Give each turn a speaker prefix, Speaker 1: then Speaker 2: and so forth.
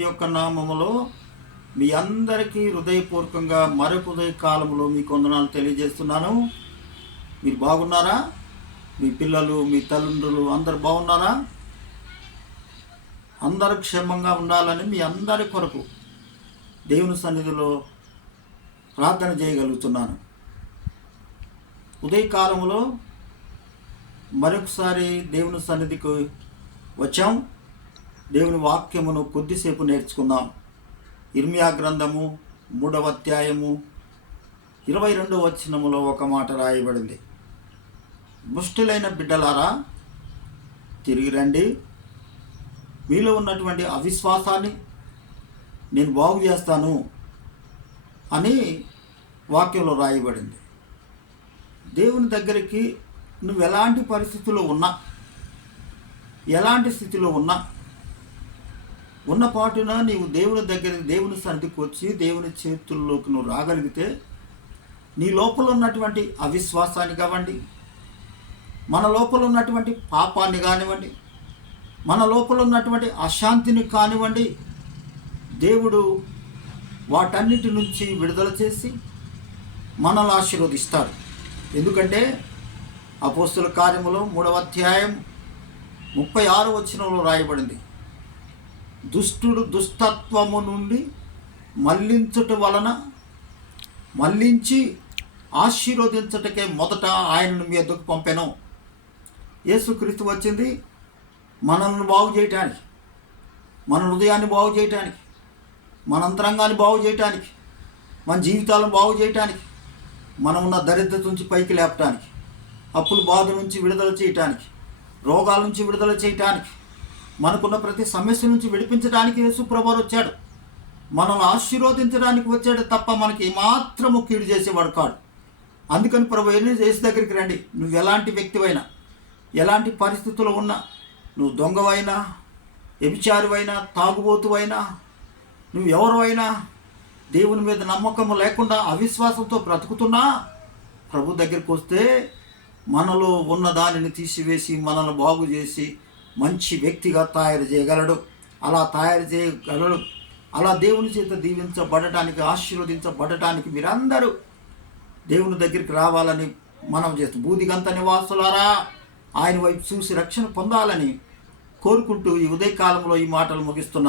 Speaker 1: యొక్క నామములో మీ అందరికీ హృదయపూర్వకంగా మరొక ఉదయ కాలంలో మీకు వందనాలు తెలియజేస్తున్నాను. మీరు బాగున్నారా? మీ పిల్లలు మీ తల్లిదండ్రులు అందరు బాగున్నారా? అందరూ క్షేమంగా ఉండాలని మీ అందరి కొరకు దేవుని సన్నిధిలో ప్రార్థన చేయగలుగుతున్నాను. ఉదయకాలంలో మరొకసారి దేవుని సన్నిధికి వచ్చాం. దేవుని వాక్యమును కొద్దిసేపు నేర్చుకుందాం. ఇర్మియా గ్రంథము మూడవ అధ్యాయము ఇరవై రెండవ వచనములో ఒక మాట రాయబడింది. ముష్టిలైన బిడ్డలారా తిరిగి రండి. మీలో ఉన్నటువంటి అవిశ్వాసాన్ని నేను బాగు చేస్తాను అని వాక్యంలో రాయబడింది. దేవుని దగ్గరికి నువ్వు ఎలాంటి పరిస్థితుల్లో ఉన్నా ఎలాంటి స్థితిలో ఉన్నా ఉన్న పాటున నీవు దేవుని దగ్గర దేవుని సన్నిధికి వచ్చి దేవుని చేతుల్లోకి నువ్వు రాగలిగితే నీ లోపల ఉన్నటువంటి అవిశ్వాసాన్ని కావండి. మన లోపల ఉన్నటువంటి పాపాన్ని కానివ్వండి. మన లోపల ఉన్నటువంటి అశాంతిని కానివ్వండి. దేవుడు వాటన్నిటి నుంచి విడుదల చేసి మనల్ని ఆశీర్వదిస్తాడు. ఎందుకంటే అపోస్తుల కార్యములో మూడవ అధ్యాయం ముప్పై ఆరు వచనంలో రాయబడింది. దుష్టుడు దుష్టత్వము నుండి మళ్ళించుట వలన మళ్ళించి ఆశీర్వదించటకే మొదట ఆయనను మీ ఎద్దుకు పంపాను. యేసుక్రీస్తు వచ్చింది మనల్ని బాగు చేయటానికి మన హృదయాన్ని బాగు చేయటానికి మన అంతరంగాన్ని బాగు చేయటానికి మన జీవితాలను బాగు చేయటానికి మనం ఉన్న దరిద్రత నుంచి పైకి లేపటానికి అప్పుల బాధ నుంచి విడుదల చేయటానికి రోగాల నుంచి విడుదల చేయటానికి మనకున్న ప్రతి సమస్య నుంచి విడిపించడానికి యేసుప్రభువారు వచ్చాడు. మనల్ని ఆశీర్వదించడానికి వచ్చాడు తప్ప మనకి ఏమాత్రము కీడు చేసేవాడు కాడు. అందుకని ప్రభు ఎన్ని చేసి దగ్గరికి రండి. నువ్వు ఎలాంటి వ్యక్తివైనా ఎలాంటి పరిస్థితుల్లో ఉన్నా నువ్వు దొంగవైనా వ్యభిచారువైనా తాగుబోతువైనా నువ్వు ఎవరైనా దేవుని మీద నమ్మకము లేకుండా అవిశ్వాసంతో బ్రతుకుతున్నా ప్రభు దగ్గరికి వస్తే మనలో ఉన్న దానిని తీసివేసి మనల్ని బాగు చేసి మంచి వ్యక్తిగా తయారు చేయగలడు. అలా తయారు చేయగలడు. అలా దేవుని చేత దీవించబడటానికి ఆశీర్వదించబడటానికి మీరందరూ దేవుని దగ్గరికి రావాలని మనం చేస్తాం బూదిగంత నివాసులారా ఆయన వైపు చూసి రక్షణ పొందాలని కోరుకుంటూ ఈ ఉదయకాలంలో ఈ మాటలు ముగిస్తున్నాను.